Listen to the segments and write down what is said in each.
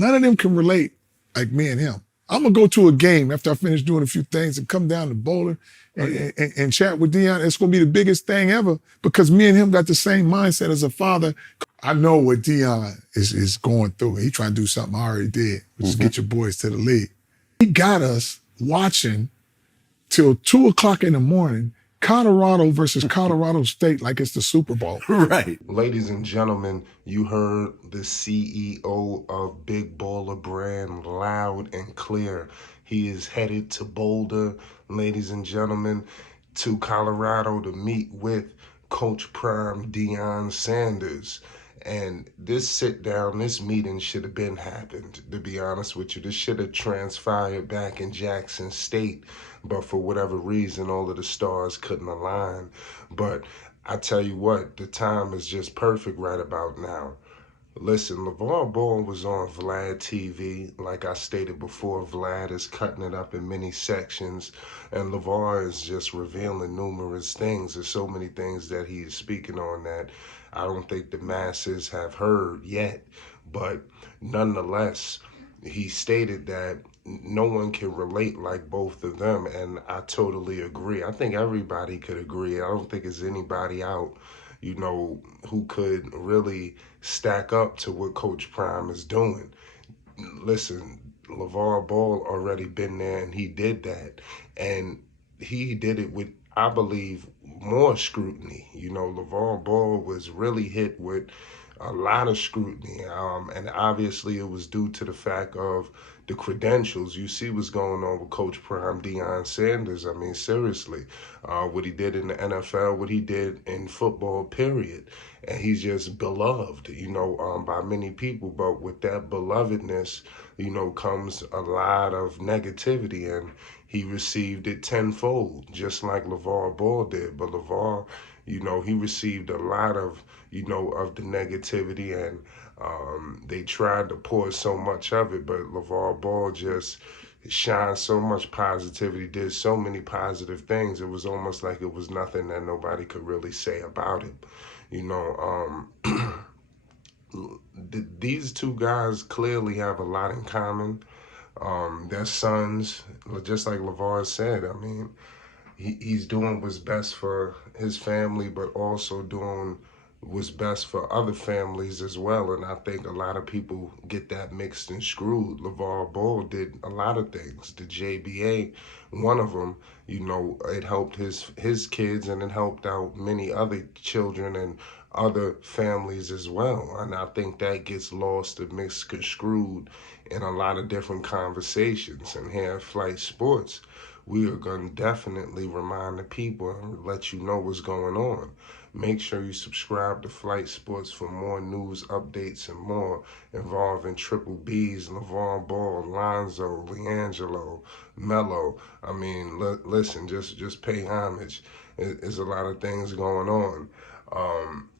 None of them can relate like me and him. I'm gonna go to a game after I finish doing a few things and come down to Boulder and chat with Deion. It's gonna be the biggest thing ever because me and him got the same mindset as a father. I know what Deion is going through. He trying to do something I already did, which is get your boys to the league. He got us watching till 2 o'clock in the morning, Colorado versus Colorado State like it's the Super Bowl. Right. Ladies and gentlemen, you heard the CEO of Big Baller Brand loud and clear. He is headed to Boulder, ladies and gentlemen, to Colorado to meet with Coach Prime Deion Sanders. And this sit down, this meeting should have been happened, to be honest with you. This should have transpired back in Jackson State, but for whatever reason, all of the stars couldn't align. But I tell you what, the time is just perfect right about now. Listen, Lavar Ball was on Vlad TV. Like I stated before, Vlad is cutting it up in many sections, and Lavar is just revealing numerous things. There's so many things that he is speaking on that I don't think the masses have heard yet. But nonetheless, he stated that no one can relate like both of them, and I totally agree. I think everybody could agree. I don't think there's anybody out, who could really stack up to what Coach Prime is doing. Listen, LeVar Ball already been there and he did that. And he did it with, I believe, more scrutiny. LeVar Ball was really hit with a lot of scrutiny. And obviously it was due to the fact of the credentials. You see what's going on with Coach Prime Deion Sanders. I mean, seriously, what he did in the NFL, what he did in football, period. And he's just beloved, by many people. But with that belovedness, comes a lot of negativity, and he received it tenfold, just like LeVar Ball did. But LeVar, he received a lot of, of the negativity, and they tried to pour so much of it, but LeVar Ball just shined so much positivity, did so many positive things. It was almost like it was nothing that nobody could really say about it. These two guys clearly have a lot in common. Their sons, just like LeVar said, I mean, he's doing what's best for his family, but also doing what's best for other families as well. And I think a lot of people get that mixed and screwed. LeVar Ball did a lot of things. The JBA, one of them, it helped his kids, and it helped out many other children and other families as well. And I think that gets lost and misconstrued in a lot of different conversations. And here at Flight Sports, we are going to definitely remind the people and let you know what's going on. Make sure you subscribe to Flight Sports for more news, updates, and more involving Triple B's, LeVar Ball, Lonzo, LiAngelo, Melo. I mean, listen, just pay homage. There's a lot of things going on.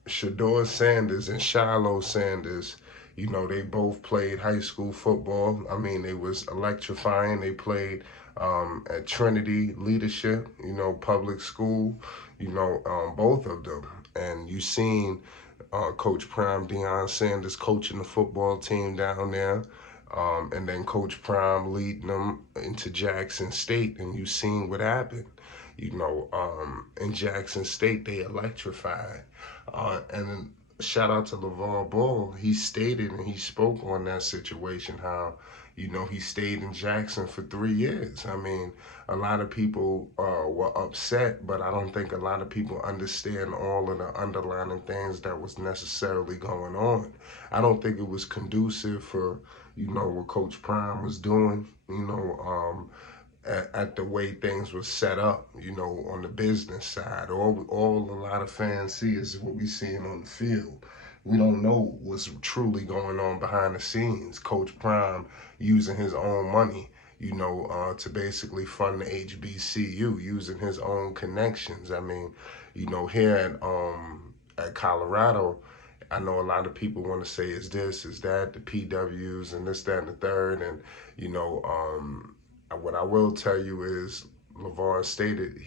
Shador Sanders and Shiloh Sanders, they both played high school football. I mean, it was electrifying. They played at Trinity Leadership, public school, both of them. And you seen Coach Prime Deion Sanders coaching the football team down there, and then Coach Prime leading them into Jackson State, and you seen what happened. In Jackson State, they electrified. And then shout out to LeVar Ball. He stated and he spoke on that situation, how, he stayed in Jackson for 3 years. I mean, a lot of people were upset, but I don't think a lot of people understand all of the underlying things that was necessarily going on. I don't think it was conducive for, what Coach Prime was doing, at the way things were set up, on the business side. All a lot of fans see is what we seeing on the field. We don't know what's truly going on behind the scenes. Coach Prime using his own money, to basically fund the HBCU, using his own connections. I mean, here at Colorado, I know a lot of people want to say is this, is that, the PWs and this, that, and the third. And, what I will tell you is LeVar stated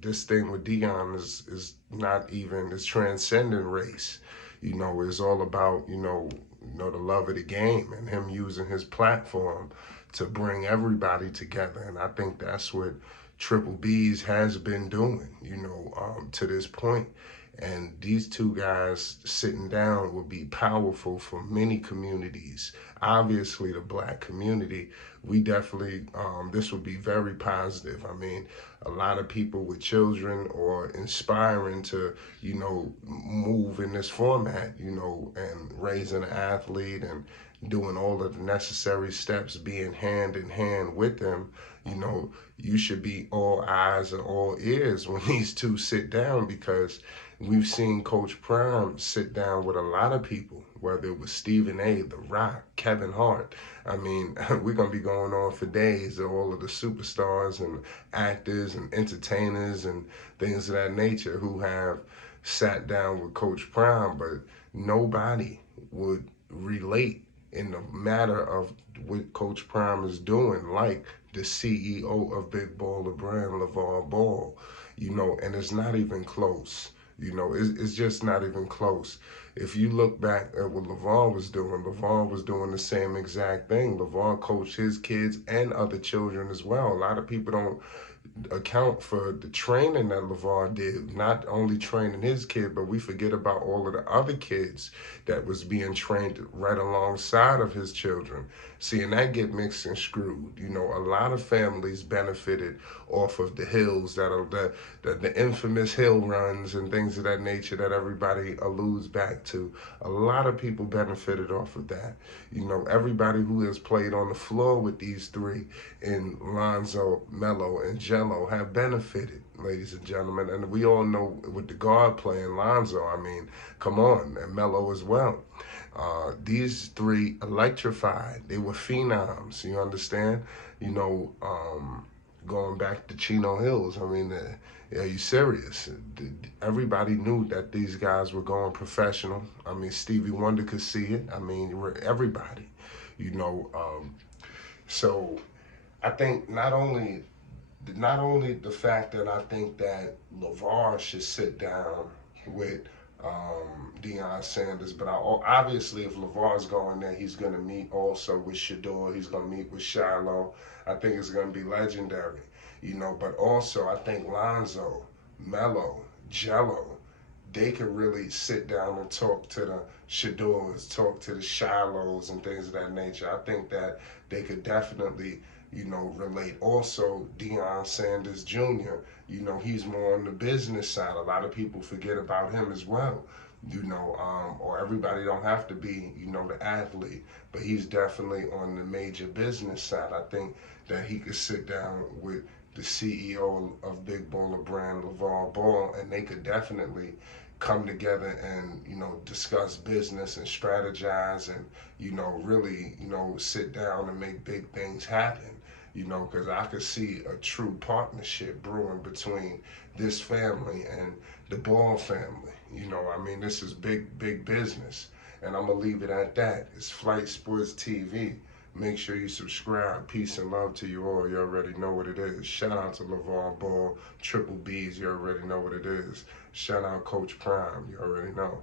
this thing with Deion is not even, it's transcending race. It's all about, the love of the game and him using his platform to bring everybody together. And I think that's what Triple B's has been doing, to this point. And these two guys sitting down would be powerful for many communities. Obviously, the black community, we definitely, this would be very positive. I mean, a lot of people with children or inspiring to, move in this format, and raising an athlete and doing all of the necessary steps, being hand in hand with them, you should be all eyes and all ears when these two sit down, because we've seen Coach Prime sit down with a lot of people, whether it was Stephen A., The Rock, Kevin Hart. I mean, we're going to be going on for days of all of the superstars and actors and entertainers and things of that nature who have sat down with Coach Prime, but nobody would relate in the matter of what Coach Prime is doing, like the CEO of Big Baller Brand, Lavar Ball, and it's not even close. It's just not even close. If you look back at what LeVar was doing the same exact thing. LeVar coached his kids and other children as well. A lot of people don't account for the training that LeVar did, not only training his kid, but we forget about all of the other kids that was being trained right alongside of his children. Seeing that get mixed and screwed. A lot of families benefited off of the hills that are the infamous hill runs and things of that nature that everybody alludes back to. A lot of people benefited off of that. Everybody who has played on the floor with these three in Lonzo, Melo, and Jello have benefited, ladies and gentlemen. And we all know with the guard playing Lonzo, I mean, come on, and Melo as well. These three electrified. They were phenoms, you understand? Going back to Chino Hills, I mean, are you serious? Everybody knew that these guys were going professional. I mean, Stevie Wonder could see it. I mean, everybody, so I think not only the fact that I think that LeVar should sit down with Deion Sanders, but obviously if LeVar's going there, he's going to meet also with Shador. He's going to meet with Shiloh. I think it's going to be legendary, But also I think Lonzo, Melo, Jello, they could really sit down and talk to the Shadors, talk to the Shilohs and things of that nature. I think that they could definitely, relate. Also, Deion Sanders Jr., he's more on the business side. A lot of people forget about him as well, or everybody don't have to be, the athlete, but he's definitely on the major business side. I think that he could sit down with the CEO of Big Baller Brand, Lavar Ball, and they could definitely come together and, discuss business and strategize and, really, sit down and make big things happen. Because I could see a true partnership brewing between this family and the Ball family. I mean, this is big, big business. And I'm going to leave it at that. It's Flight Sports TV. Make sure you subscribe. Peace and love to you all. You already know what it is. Shout out to LeVar Ball, Triple B's. You already know what it is. Shout out Coach Prime. You already know.